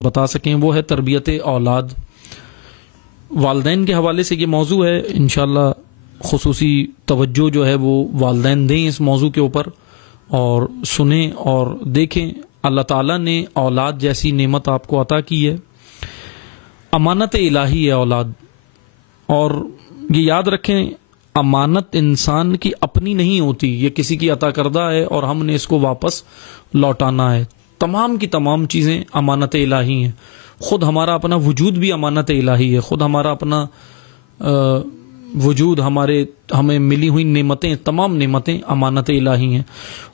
بتا سکیں وہ ہے تربیت اولاد۔ والدین کے حوالے سے یہ موضوع ہے، انشاءاللہ خصوصی توجہ جو ہے وہ والدین دیں اس موضوع کے اوپر اور سنیں اور دیکھیں۔ اللہ تعالیٰ نے اولاد جیسی نعمت آپ کو عطا کی ہے، امانت الہی ہے اولاد، اور یہ یاد رکھیں امانت انسان کی اپنی نہیں ہوتی، یہ کسی کی عطا کردہ ہے اور ہم نے اس کو واپس لوٹانا ہے۔ تمام کی تمام چیزیں امانت الہی ہیں، خود ہمارا اپنا وجود بھی امانت الہی ہے، خود ہمارا اپنا وجود، ہمیں ملی ہوئی نعمتیں، تمام نعمتیں امانت الہی ہیں۔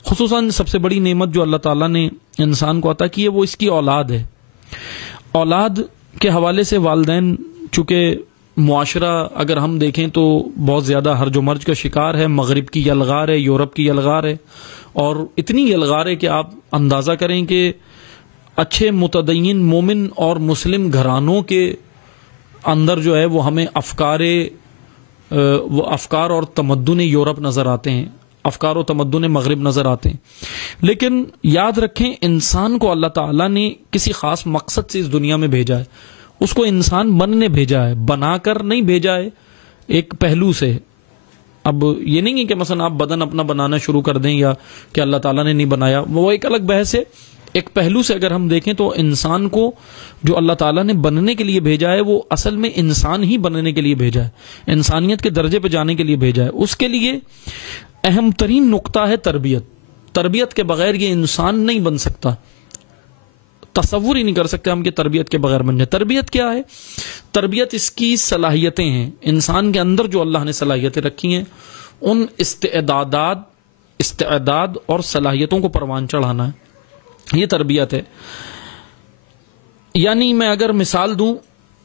خصوصاً سب سے بڑی نعمت جو اللہ تعالیٰ نے انسان کو عطا کی ہے وہ اس کی اولاد ہے۔ اولاد کے حوالے سے والدین، چونکہ معاشرہ اگر ہم دیکھیں تو بہت زیادہ ہرج و مرج کا شکار ہے، مغرب کی یلغار ہے، یورپ کی یلغار ہے، اور اتنی یلغار ہے کہ آپ اندازہ کریں کہ اچھے متدین مومن اور مسلم گھرانوں کے اندر جو ہے وہ ہمیں افکار اور تمدن یورپ نظر آتے ہیں، افکار و تمدن مغرب نظر آتے ہیں۔ لیکن یاد رکھیں انسان کو اللہ تعالیٰ نے کسی خاص مقصد سے اس دنیا میں بھیجا ہے، اس کو انسان بننے بھیجا ہے، بنا کر نہیں بھیجا ہے ایک پہلو سے۔ اب یہ نہیں ہے کہ مثلا آپ بدن اپنا بنانا شروع کر دیں یا کہ اللہ تعالیٰ نے نہیں بنایا، وہ ایک الگ بحث ہے۔ ایک پہلو سے اگر ہم دیکھیں تو انسان کو جو اللہ تعالیٰ نے بننے کے لیے بھیجا ہے وہ اصل میں انسان ہی بننے کے لیے بھیجا ہے، انسانیت کے درجے پہ جانے کے لیے بھیجا ہے۔ اس کے لیے اہم ترین نقطہ ہے تربیت۔ تربیت کے بغیر یہ انسان نہیں بن سکتا، تصور ہی نہیں کر سکتے ہم کہ تربیت کے بغیر بن جائے۔ تربیت کیا ہے؟ تربیت اس کی صلاحیتیں ہیں، انسان کے اندر جو اللہ نے صلاحیتیں رکھی ہیں ان استعداد اور صلاحیتوں کو پروان چڑھانا ہے، یہ تربیت ہے۔ یعنی میں اگر مثال دوں،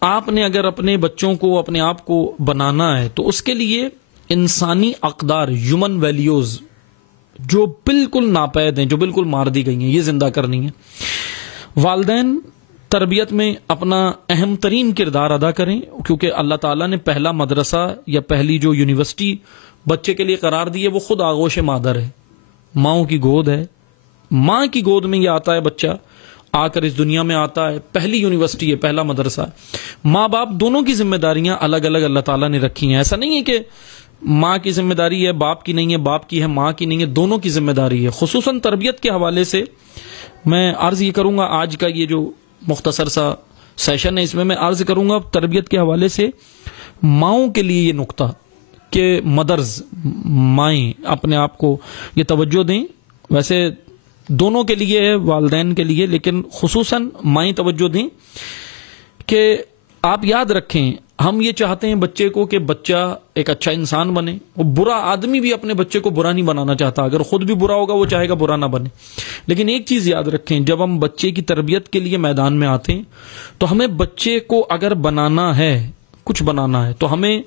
آپ نے اگر اپنے بچوں کو، اپنے آپ کو بنانا ہے تو اس کے لیے انسانی اقدار، ہیومن ویلیوز جو بالکل ناپید ہیں، جو بالکل مار دی گئی ہیں، یہ زندہ کرنی ہے۔ والدین تربیت میں اپنا اہم ترین کردار ادا کریں، کیونکہ اللہ تعالیٰ نے پہلا مدرسہ یا پہلی جو یونیورسٹی بچے کے لیے قرار دی ہے وہ خود آغوش مادر ہے، ماؤں کی گود ہے۔ ماں کی گود میں یہ آتا ہے بچہ، آ کر اس دنیا میں آتا ہے، پہلی یونیورسٹی ہے، پہلا مدرسہ ہے۔ ماں باپ دونوں کی ذمہ داریاں الگ الگ اللہ تعالیٰ نے رکھی ہیں، ایسا نہیں ہے کہ ماں کی ذمہ داری ہے باپ کی نہیں ہے، باپ کی ہے ماں کی نہیں ہے، دونوں کی ذمہ داری ہے۔ خصوصاً تربیت کے حوالے سے میں عرض یہ کروں گا، آج کا یہ جو مختصر سا سیشن ہے اس میں عرض کروں گا تربیت کے حوالے سے ماؤں کے لیے یہ نقطہ کہ مدرز، مائیں اپنے آپ کو یہ توجہ دیں، ویسے دونوں کے لیے ہے، والدین کے لیے، لیکن خصوصاً مائیں توجہ دیں کہ آپ یاد رکھیں ہم یہ چاہتے ہیں بچے کو کہ بچہ ایک اچھا انسان بنے، اور برا آدمی بھی اپنے بچے کو برا نہیں بنانا چاہتا، اگر خود بھی برا ہوگا وہ چاہے گا برا نہ بنے۔ لیکن ایک چیز یاد رکھیں، جب ہم بچے کی تربیت کے لیے میدان میں آتے ہیں تو ہمیں بچے کو اگر بنانا ہے، کچھ بنانا ہے، تو ہمیں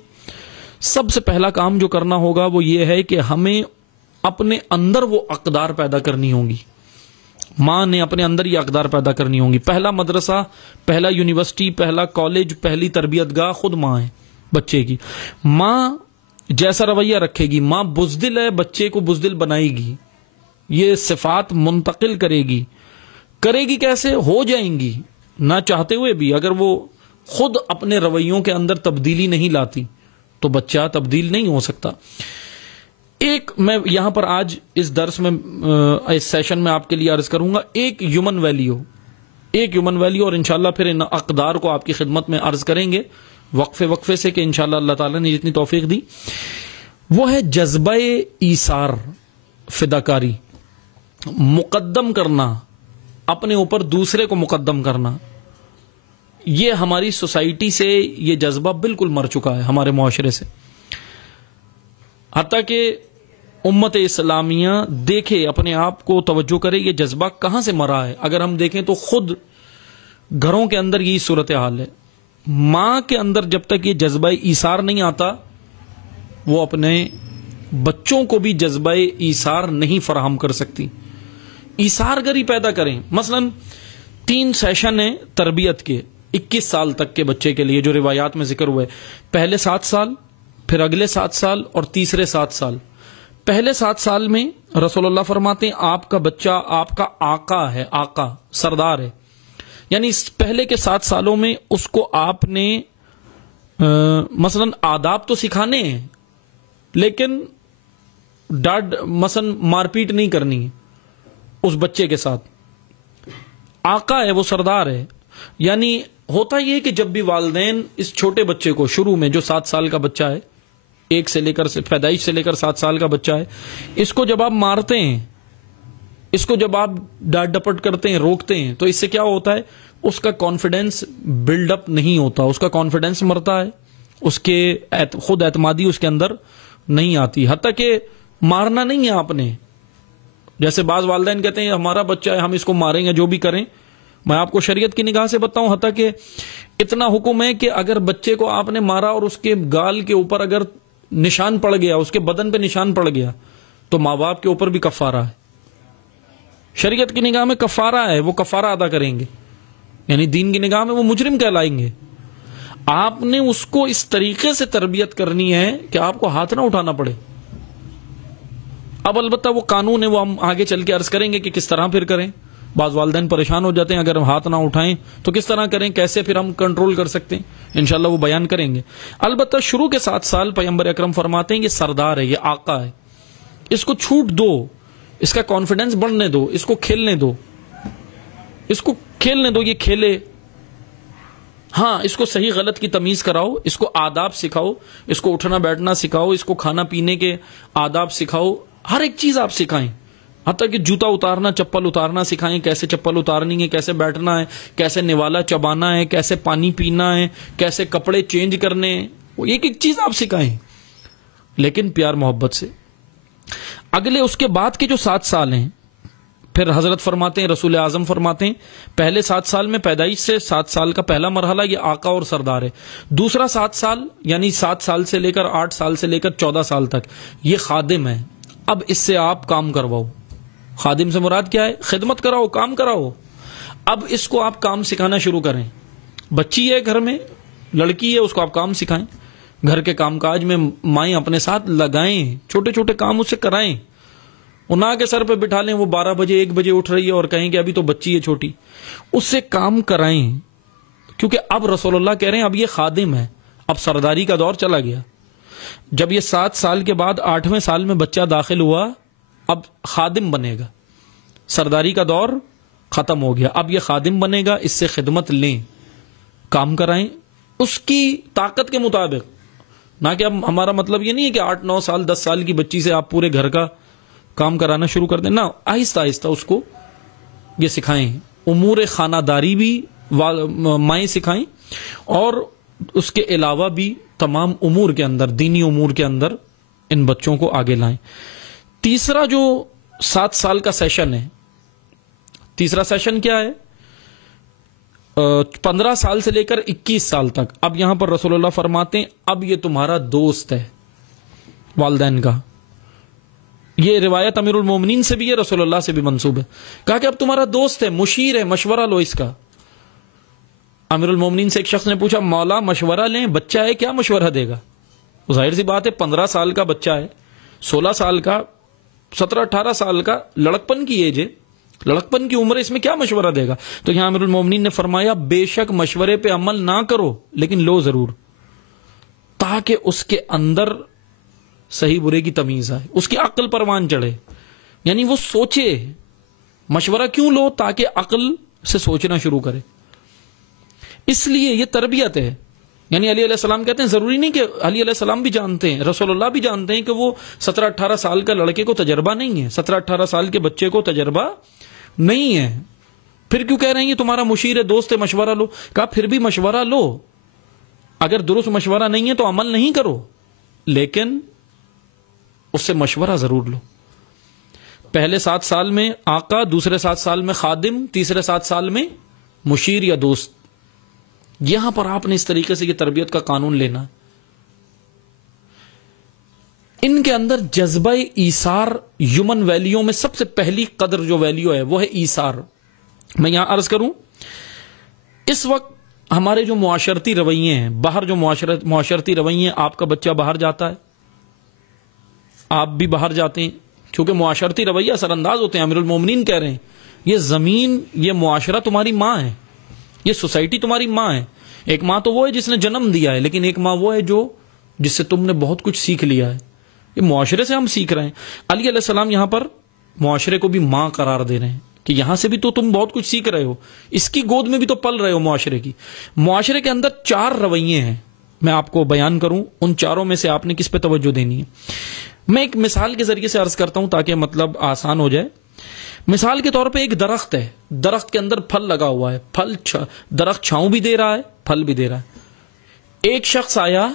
سب سے پہلا کام جو کرنا ہوگا وہ یہ ہے کہ ہمیں اپنے اندر وہ اقدار پیدا کرنی ہوں گی۔ ماں نے اپنے اندر یہ اقدار پیدا کرنی ہوں گی۔ پہلا مدرسہ، پہلا یونیورسٹی، پہلا کالج، پہلی تربیت گاہ خود ماں ہے بچے کی۔ ماں جیسا رویہ رکھے گی، ماں بزدل ہے بچے کو بزدل بنائے گی، یہ صفات منتقل کرے گی کیسے؟ ہو جائیں گی نہ چاہتے ہوئے بھی۔ اگر وہ خود اپنے رویوں کے اندر تبدیلی نہیں لاتی تو بچہ تبدیل نہیں ہو سکتا۔ ایک میں یہاں پر آج اس درس میں، اس سیشن میں آپ کے لیے عرض کروں گا ایک ہیومن ویلیو، اور انشاءاللہ پھر ان اقدار کو آپ کی خدمت میں عرض کریں گے وقفے سے، کہ انشاءاللہ اللہ تعالیٰ نے جتنی توفیق دی، وہ ہے جذبہ ایثار، فداکاری، مقدم کرنا، اپنے اوپر دوسرے کو مقدم کرنا۔ یہ ہماری سوسائٹی سے یہ جذبہ بالکل مر چکا ہے، ہمارے معاشرے سے، حتیٰ کہ امت اسلامیہ دیکھے، اپنے آپ کو توجہ کرے یہ جذبہ کہاں سے مرا ہے۔ اگر ہم دیکھیں تو خود گھروں کے اندر یہی صورتحال ہے۔ ماں کے اندر جب تک یہ جذبہ ایثار نہیں آتا، وہ اپنے بچوں کو بھی جذبہ ایثار نہیں فراہم کر سکتی۔ ایثار گری پیدا کریں۔ مثلا 3 سیشن ہیں تربیت کے 21 سال تک کے بچے کے لیے جو روایات میں ذکر ہوئے، پہلے 7 سال، پھر اگلے 7 سال اور تیسرے 7 سال۔ پہلے 7 سال میں رسول اللہ فرماتے ہیں آپ کا بچہ آپ کا آقا ہے، آقا، سردار ہے، یعنی پہلے کے 7 سالوں میں اس کو آپ نے مثلا آداب تو سکھانے ہیں، لیکن مثلا مار پیٹ نہیں کرنی ہے اس بچے کے ساتھ. آقا ہے، وہ سردار ہے. یعنی ہوتا یہ کہ جب بھی والدین اس چھوٹے بچے کو شروع میں، جو 7 سال کا بچہ ہے، پیدائش سے لے کر 7 سال کا بچہ ہے، اس کو جب آپ مارتے ہیں، اس کو جب آپ ڈانٹ ڈپٹ کرتے ہیں، روکتے ہیں، تو اس سے کیا ہوتا ہے؟ اس کا کانفیڈنس بلڈ اپ نہیں ہوتا، اس کا کانفیڈنس مرتا ہے، اس کے خود اعتمادی اس کے اندر نہیں آتی. حتیٰ کہ مارنا نہیں ہے آپ نے، جیسے بعض والدین کہتے ہیں ہمارا بچہ ہے ہم اس کو ماریں گے جو بھی کریں. میں آپ کو شریعت کی نگاہ سے بتاؤں، حتیٰ کہ اتنا حکم ہے کہ اگر بچے کو آپ نے مارا اور اس کے گال کے اوپر اگر نشان پڑ گیا، اس کے بدن پہ نشان پڑ گیا، تو ماں باپ کے اوپر بھی کفارہ ہے. شریعت کی نگاہ میں کفارہ ہے، وہ کفارہ ادا کریں گے. یعنی دین کی نگاہ میں وہ مجرم کہلائیں گے. آپ نے اس کو اس طریقے سے تربیت کرنی ہے کہ آپ کو ہاتھ نہ اٹھانا پڑے. اب البتہ وہ قانون ہے، وہ ہم آگے چل کے عرض کریں گے کہ کس طرح پھر کریں. بعض والدین پریشان ہو جاتے ہیں اگر ہم ہاتھ نہ اٹھائیں تو کس طرح کریں، کیسے پھر ہم کنٹرول کر سکتے ہیں، انشاءاللہ وہ بیان کریں گے. البتہ شروع کے 7 سال پیغمبر اکرم فرماتے ہیں یہ سردار ہے، یہ آقا ہے، اس کو چھوٹ دو، اس کا کانفیڈنس بڑھنے دو، اس کو کھیلنے دو، اس کو کھیلنے دو، یہ کھیلے. ہاں، اس کو صحیح غلط کی تمیز کراؤ، اس کو آداب سکھاؤ، اس کو اٹھنا بیٹھنا سکھاؤ، اس کو کھانا پینے کے آداب سکھاؤ، ہر ایک چیز آپ سکھائیں. حتیٰ کہ جوتا اتارنا، چپل اتارنا سکھائیں، کیسے چپل اتارنی ہے، کیسے بیٹھنا ہے، کیسے نوالا چبانا ہے، کیسے پانی پینا ہے، کیسے کپڑے چینج کرنے ہیں، وہ ایک ایک چیز آپ سکھائیں، لیکن پیار محبت سے. اگلے اس کے بعد کے جو 7 سال ہیں، پھر حضرت فرماتے ہیں، رسول اعظم فرماتے ہیں، پہلے 7 سال میں پیدائش سے 7 سال کا پہلا مرحلہ یہ آقا اور سردار ہے. دوسرا 7 سال یعنی 7 سال سے لے کر 8 سال سے لے کر 14 سال تک یہ خادم ہے. اب اس سے آپ کام کرواؤ. خادم سے مراد کیا ہے؟ خدمت کراؤ، کام کراؤ. اب اس کو آپ کام سکھانا شروع کریں. بچی ہے گھر میں، لڑکی ہے، اس کو آپ کام سکھائیں. گھر کے کام کاج میں مائیں اپنے ساتھ لگائیں، چھوٹے چھوٹے کام اس سے کرائیں. نہ کے سر پہ بٹھا لیں، وہ 12 بجے 1 بجے اٹھ رہی ہے اور کہیں کہ ابھی تو بچی ہے چھوٹی. اس سے کام کرائیں، کیونکہ اب رسول اللہ کہہ رہے ہیں اب یہ خادم ہے، اب سرداری کا دور چلا گیا. جب یہ 7 سال کے بعد 8ویں سال میں بچہ داخل ہوا، اب خادم بنے گا. سرداری کا دور ختم ہو گیا، اب یہ خادم بنے گا. اس سے خدمت لیں، کام کرائیں اس کی طاقت کے مطابق. نہ کہ اب ہمارا مطلب یہ نہیں ہے کہ 8-9 سال 10 سال کی بچی سے آپ پورے گھر کا کام کرانا شروع کر دیں. نہ، آہستہ آہستہ اس کو یہ سکھائیں. امور خانہ داری بھی مائیں سکھائیں، اور اس کے علاوہ بھی تمام امور کے اندر، دینی امور کے اندر ان بچوں کو آگے لائیں. تیسرا جو 7 سال کا سیشن ہے، تیسرا سیشن کیا ہے؟ 15 سال سے لے کر 21 سال تک. اب یہاں پر رسول اللہ فرماتے ہیں اب یہ تمہارا دوست ہے والدین کا. یہ روایت امیر المومنین سے بھی ہے، رسول اللہ سے بھی منسوب ہے. کہا کہ اب تمہارا دوست ہے، مشیر ہے، مشورہ لو اس کا. امیر المومنین سے ایک شخص نے پوچھا مولا مشورہ لیں، بچہ ہے کیا مشورہ دے گا؟ ظاہر سی بات ہے 15 سال کا بچہ ہے، 16 سال کا، 17-18 سال کا، لڑکپن کی ایج ہے، لڑکپن کی عمر ہے، اس میں کیا مشورہ دے گا؟ تو یہاں امیر المومنین نے فرمایا بے شک مشورے پہ عمل نہ کرو، لیکن لو ضرور، تاکہ اس کے اندر صحیح برے کی تمیز آئے، اس کی عقل پروان چڑھے. یعنی وہ سوچے. مشورہ کیوں لو؟ تاکہ عقل سے سوچنا شروع کرے. اس لیے یہ تربیت ہے. یعنی علی علیہ السلام کہتے ہیں ضروری نہیں کہ علی علیہ السلام بھی جانتے ہیں، رسول اللہ بھی جانتے ہیں کہ وہ 17-18 سال کا لڑکے کو تجربہ نہیں ہے، 17-18 سال کے بچے کو تجربہ نہیں ہے. پھر کیوں کہہ رہے ہیں یہ تمہارا مشیر ہے، دوست ہے، مشورہ لو؟ کہا پھر بھی مشورہ لو. اگر درست مشورہ نہیں ہے تو عمل نہیں کرو، لیکن اس سے مشورہ ضرور لو. پہلے 7 سال میں آقا، دوسرے 7 سال میں خادم، تیسرے 7 سال میں مشیر یا دوست. یہاں پر آپ نے اس طریقے سے یہ تربیت کا قانون لینا. ان کے اندر جذبہ ایثار، ہیومن ویلیو میں سب سے پہلی قدر جو ویلیو ہے وہ ہے ایثار. میں یہاں عرض کروں، اس وقت ہمارے جو معاشرتی رویے ہیں، باہر جو معاشرتی رویے ہیں، آپ کا بچہ باہر جاتا ہے، آپ بھی باہر جاتے ہیں، کیونکہ معاشرتی رویہ اثر انداز ہوتے ہیں. امیر المومنین کہہ رہے ہیں یہ زمین، یہ معاشرہ تمہاری ماں ہے. یہ سوسائٹی تمہاری ماں ہے. ایک ماں تو وہ ہے جس نے جنم دیا ہے، لیکن ایک ماں وہ ہے جس سے تم نے بہت کچھ سیکھ لیا ہے. یہ معاشرے سے ہم سیکھ رہے ہیں. علی علیہ السلام یہاں پر معاشرے کو بھی ماں قرار دے رہے ہیں کہ یہاں سے بھی تو تم بہت کچھ سیکھ رہے ہو، اس کی گود میں بھی تو پل رہے ہو معاشرے کی. معاشرے کے اندر 4 رویے ہیں، میں آپ کو بیان کروں، ان چاروں میں سے آپ نے کس پہ توجہ دینی ہے. میں ایک مثال کے ذریعے سے عرض کرتا ہوں تاکہ مطلب آسان ہو جائے. مثال کے طور پہ ایک درخت ہے، درخت کے اندر پھل لگا ہوا ہے، درخت چھاؤں بھی دے رہا ہے، پھل بھی دے رہا ہے. ایک شخص آیا،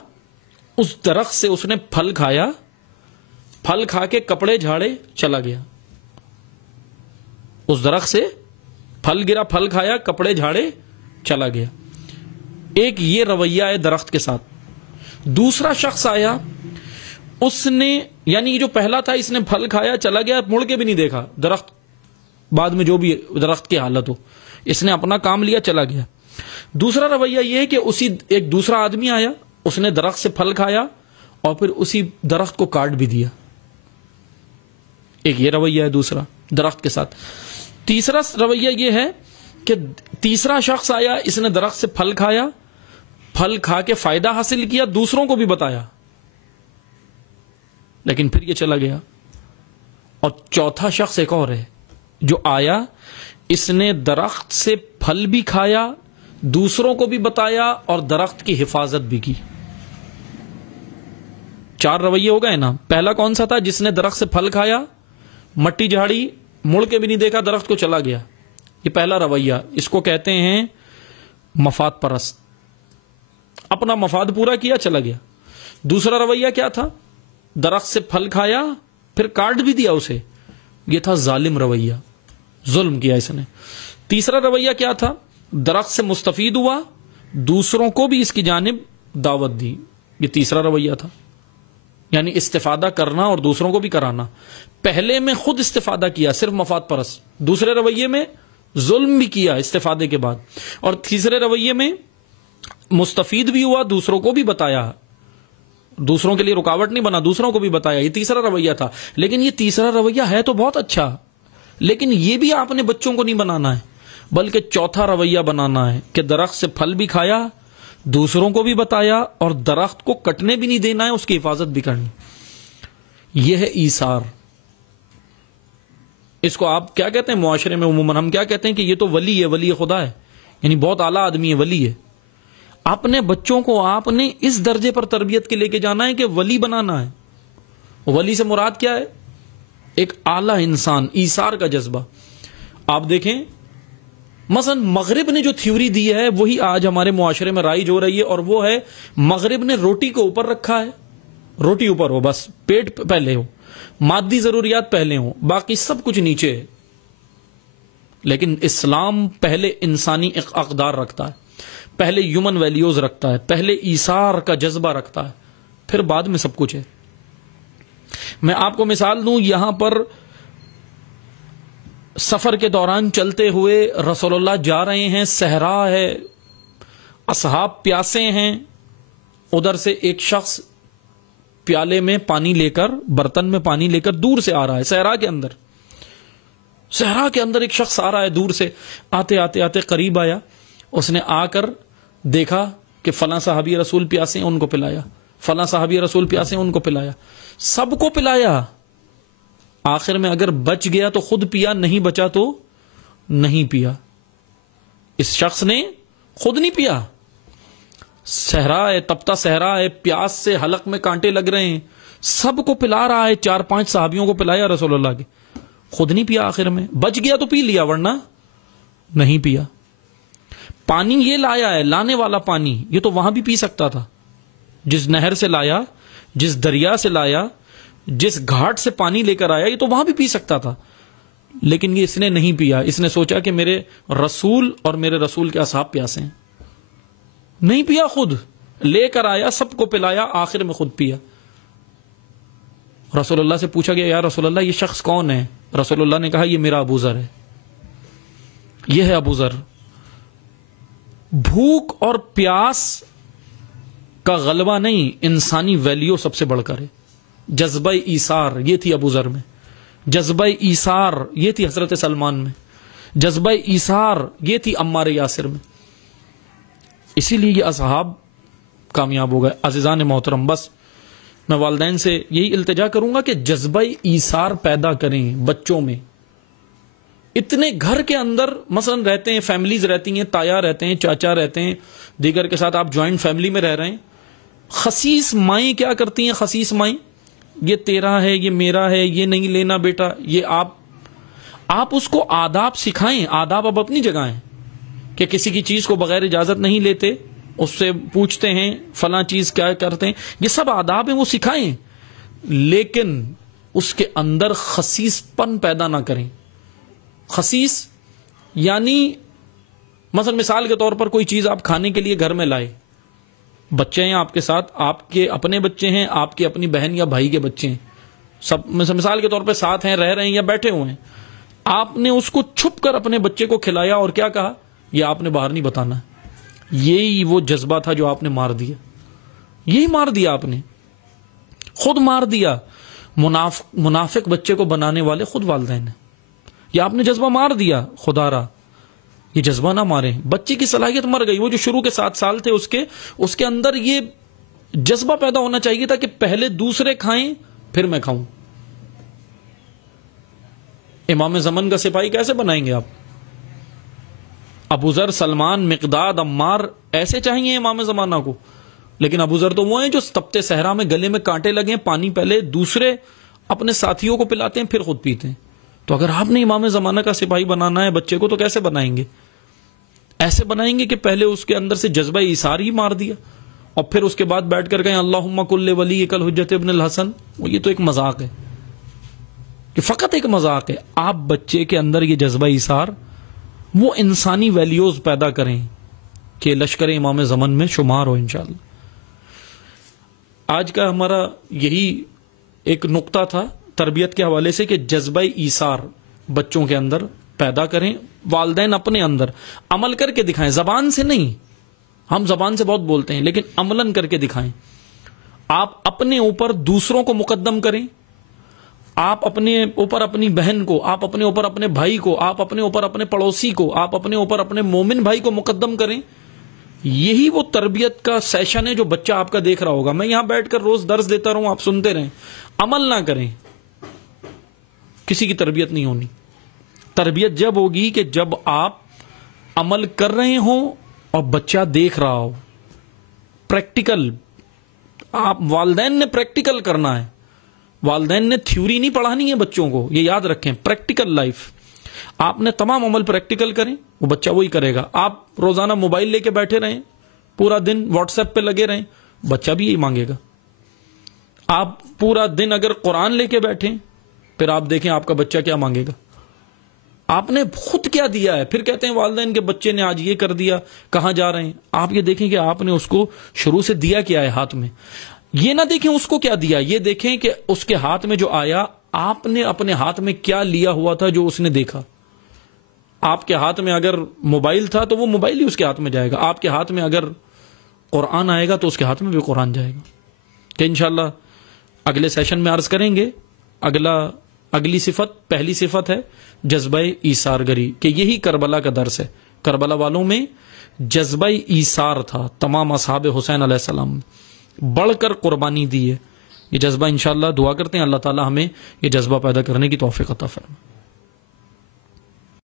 اس درخت سے اس نے پھل کھایا، پھل کھا کے کپڑے جھاڑے چلا گیا. اس درخت سے پھل گرا، پھل کھایا، کپڑے جھاڑے چلا گیا. ایک یہ رویہ ہے درخت کے ساتھ. دوسرا شخص آیا، اس نے یعنی یہ جو پہلا تھا اس نے پھل کھایا چلا گیا، مڑ کے بھی نہیں دیکھا درخت، بعد میں جو بھی درخت کی حالت ہو، اس نے اپنا کام لیا چلا گیا. دوسرا رویہ یہ ہے کہ ایک دوسرا آدمی آیا، اس نے درخت سے پھل کھایا اور پھر اسی درخت کو کاٹ بھی دیا. ایک یہ رویہ ہے دوسرا درخت کے ساتھ. تیسرا رویہ یہ ہے کہ تیسرا شخص آیا، اس نے درخت سے پھل کھایا، پھل کھا کے فائدہ حاصل کیا، دوسروں کو بھی بتایا، لیکن پھر یہ چلا گیا. اور چوتھا شخص ایک اور ہے جو آیا، اس نے درخت سے پھل بھی کھایا، دوسروں کو بھی بتایا اور درخت کی حفاظت بھی کی. 4 رویے ہو گئے نا. پہلا کون سا تھا؟ جس نے درخت سے پھل کھایا، مٹی جھاڑی، مڑ کے بھی نہیں دیکھا، درخت کو چلا گیا. یہ پہلا رویہ، اس کو کہتے ہیں مفاد پرست. اپنا مفاد پورا کیا چلا گیا. دوسرا رویہ کیا تھا؟ درخت سے پھل کھایا پھر کاٹ بھی دیا اسے، یہ تھا ظالم رویہ، ظلم کیا اس نے. تیسرا رویہ کیا تھا؟ درخت سے مستفید ہوا، دوسروں کو بھی اس کی جانب دعوت دی، یہ تیسرا رویہ تھا. یعنی استفادہ کرنا اور دوسروں کو بھی کرانا. پہلے میں خود استفادہ کیا، صرف مفاد پرست. دوسرے رویے میں ظلم بھی کیا استفادے کے بعد. اور تیسرے رویے میں مستفید بھی ہوا، دوسروں کو بھی بتایا، دوسروں کے لیے رکاوٹ نہیں بنا، دوسروں کو بھی بتایا. یہ تیسرا رویہ تھا. لیکن یہ تیسرا رویہ ہے تو بہت اچھا، لیکن یہ بھی آپ نے بچوں کو نہیں بنانا ہے، بلکہ چوتھا رویہ بنانا ہے کہ درخت سے پھل بھی کھایا، دوسروں کو بھی بتایا اور درخت کو کٹنے بھی نہیں دینا ہے، اس کی حفاظت بھی کرنی. یہ ہے ایثار. اس کو آپ کیا کہتے ہیں معاشرے میں عموماً؟ ہم کیا کہتے ہیں کہ یہ تو ولی ہے، ولی خدا ہے، یعنی بہت اعلیٰ آدمی ہے، ولی ہے. اپنے بچوں کو آپ نے اس درجے پر تربیت کے لے کے جانا ہے کہ ولی بنانا ہے. ولی سے مراد کیا ہے؟ ایک اعلیٰ انسان، ایثار کا جذبہ. آپ دیکھیں مثلا مغرب نے جو تھیوری دی ہے وہی آج ہمارے معاشرے میں رائج ہو رہی ہے، اور وہ ہے مغرب نے روٹی کو اوپر رکھا ہے، روٹی اوپر ہو، بس پیٹ پہلے ہو، مادی ضروریات پہلے ہوں، باقی سب کچھ نیچے ہے. لیکن اسلام پہلے انسانی اقدار رکھتا ہے، پہلے ہیومن ویلیوز رکھتا ہے، پہلے ایثار کا جذبہ رکھتا ہے، پھر بعد میں سب کچھ ہے. میں آپ کو مثال دوں، یہاں پر سفر کے دوران چلتے ہوئے رسول اللہ جا رہے ہیں، صحرا ہے، اصحاب پیاسے ہیں. ادھر سے ایک شخص پیالے میں پانی لے کر، برتن میں پانی لے کر دور سے آ رہا ہے. صحرا کے اندر ایک شخص آ رہا ہے، دور سے آتے آتے آتے قریب آیا. اس نے آ کر دیکھا کہ فلاں صحابی رسول پیاسے ہیں، ان کو پلایا، فلاں صحابی رسول پیاسے ہیں، ان کو پلایا، سب کو پلایا. آخر میں اگر بچ گیا تو خود پیا، نہیں بچا تو نہیں پیا. اس شخص نے خود نہیں پیا. صحرا ہے، تپتا صحرا ہے، پیاس سے حلق میں کانٹے لگ رہے ہیں، سب کو پلا رہا ہے. 4-5 صحابیوں کو پلایا رسول اللہ کے، خود نہیں پیا. آخر میں بچ گیا تو پی لیا، ورنہ نہیں پیا. پانی یہ لایا ہے، لانے والا پانی، یہ تو وہاں بھی پی سکتا تھا. جس نہر سے لایا، جس دریا سے لایا، جس گھاٹ سے پانی لے کر آیا، یہ تو وہاں بھی پی سکتا تھا. لیکن یہ اس نے نہیں پیا. اس نے سوچا کہ میرے رسول اور میرے رسول کے اصحاب پیاسے ہیں، نہیں پیا. خود لے کر آیا، سب کو پلایا، آخر میں خود پیا. رسول اللہ سے پوچھا گیا، یا رسول اللہ یہ شخص کون ہے؟ رسول اللہ نے کہا یہ میرا ابو ذر ہے. یہ ہے ابو ذر. بھوک اور پیاس کا غلبہ نہیں، انسانی ویلیو سب سے بڑھ کر ہے. جذبہ ایثار یہ تھی ابو ذر میں، جذبہ ایثار یہ تھی حضرت سلمان میں، جذبہ ایثار یہ تھی عمار یاسر میں. اسی لیے یہ اصحاب کامیاب ہو گئے. عزیزان محترم، بس میں والدین سے یہی التجا کروں گا کہ جذبہ ایثار پیدا کریں بچوں میں. اتنے گھر کے اندر مثلا رہتے ہیں، فیملیز رہتی ہیں، تایا رہتے ہیں، چاچا رہتے ہیں، دیگر کے ساتھ آپ جوائنٹ فیملی میں رہ رہے ہیں. خسیس مائیں کیا کرتی ہیں؟ خسیس مائیں، یہ تیرا ہے، یہ میرا ہے، یہ نہیں لینا بیٹا، یہ آپ اس کو آداب سکھائیں. آداب اب اپنی جگہ ہیں کہ کسی کی چیز کو بغیر اجازت نہیں لیتے، اس سے پوچھتے ہیں فلاں چیز کیا کرتے ہیں، یہ سب آداب ہیں، وہ سکھائیں. لیکن اس کے اندر خسیس پن پیدا نہ کریں. خسیس یعنی مثلا مثال کے طور پر کوئی چیز آپ کھانے کے لیے گھر میں لائے، بچے ہیں آپ کے ساتھ، آپ کے اپنے بچے ہیں، آپ کی اپنی بہن یا بھائی کے بچے ہیں، سب مثال کے طور پہ ساتھ ہیں، رہ رہے ہیں یا بیٹھے ہوئے ہیں. آپ نے اس کو چھپ کر اپنے بچے کو کھلایا اور کیا کہا؟ یہ آپ نے باہر نہیں بتانا ہے. یہی وہ جذبہ تھا جو آپ نے مار دیا. یہی مار دیا آپ نے، خود مار دیا. منافق بچے کو بنانے والے خود والدین ہیں. یہ آپ نے جذبہ مار دیا. خدا را یہ جذبہ نہ ماریں. بچے کی صلاحیت مر گئی. وہ جو شروع کے 7 سال تھے اس کے اندر یہ جذبہ پیدا ہونا چاہیے تھا کہ پہلے دوسرے کھائیں پھر میں کھاؤں. امام زمن کا سپاہی کیسے بنائیں گے آپ؟ ابو ذر، سلمان، مقداد، عمار ایسے چاہیے امام زمانہ کو. لیکن ابو ذر تو وہ ہیں جو تپتے صحرا میں گلے میں کانٹے لگے، پانی پہلے دوسرے اپنے ساتھیوں کو پلاتے ہیں پھر خود پیتے ہیں. تو اگر آپ نے امام زمانہ کا سپاہی بنانا ہے بچے کو تو کیسے بنائیں گے؟ ایسے بنائیں گے کہ پہلے اس کے اندر سے جذبہ ایثار ہی مار دیا اور پھر اس کے بعد بیٹھ کر کہیں اللہم کل ولیک الحجۃ ابن الحسن. یہ تو ایک مذاق ہے، کہ فقط ایک مذاق ہے. آپ بچے کے اندر یہ جذبہ ایثار، وہ انسانی ویلیوز پیدا کریں کہ لشکر امام زمن میں شمار ہو انشاءاللہ. آج کا ہمارا یہی ایک نقطہ تھا تربیت کے حوالے سے کہ جذبہ ایثار بچوں کے اندر پیدا کریں. والدین اپنے اندر عمل کر کے دکھائیں، زبان سے نہیں. ہم زبان سے بہت بولتے ہیں لیکن عملاً کر کے دکھائیں. آپ اپنے اوپر دوسروں کو مقدم کریں. آپ اپنے اوپر اپنی بہن کو، آپ اپنے اوپر اپنے بھائی کو، آپ اپنے اوپر اپنے پڑوسی کو، آپ اپنے اوپر اپنے مومن بھائی کو مقدم کریں. یہی وہ تربیت کا سیشن ہے جو بچہ آپ کا دیکھ رہا ہوگا. میں یہاں بیٹھ کر روز درس دیتا رہوں، آپ سنتے رہیں، عمل نہ کریں، کسی کی تربیت نہیں ہونی. تربیت جب ہوگی کہ جب آپ عمل کر رہے ہوں اور بچہ دیکھ رہا ہو. پریکٹیکل، آپ والدین نے پریکٹیکل کرنا ہے. والدین نے تھیوری نہیں پڑھانی ہے بچوں کو، یہ یاد رکھیں. پریکٹیکل لائف، آپ نے تمام عمل پریکٹیکل کریں، وہ بچہ وہی کرے گا. آپ روزانہ موبائل لے کے بیٹھے رہیں، پورا دن واٹس ایپ پہ لگے رہیں، بچہ بھی یہی مانگے گا. آپ پورا دن اگر قرآن لے کے بیٹھیں، پھر آپ دیکھیں آپ کا بچہ کیا مانگے گا. آپ نے خود کیا دیا ہے، پھر کہتے ہیں والدین کے بچے نے آج یہ کر دیا، کہاں جا رہے ہیں. آپ یہ دیکھیں کہ آپ نے اس کو شروع سے دیا کیا ہے ہاتھ میں. یہ نہ دیکھیں اس کو کیا دیا، یہ دیکھیں کہ اس کے ہاتھ میں جو آیا، آپ نے اپنے ہاتھ میں کیا لیا ہوا تھا جو اس نے دیکھا. آپ کے ہاتھ میں اگر موبائل تھا تو وہ موبائل ہی اس کے ہاتھ میں جائے گا. آپ کے ہاتھ میں اگر قرآن آئے گا تو اس کے ہاتھ میں بھی قرآن جائے گا. کہ انشاءاللہ اگلے سیشن میں عرض کریں گے. اگلی صفت، پہلی صفت ہے جذبہ ایثار گری، کہ یہی کربلا کا درس ہے. کربلا والوں میں جذبہ ایثار تھا. تمام اصحاب حسین علیہ السلام بڑھ کر قربانی دی ہے. یہ جذبہ انشاءاللہ دعا کرتے ہیں اللہ تعالی ہمیں یہ جذبہ پیدا کرنے کی توفیق عطا فرمائے.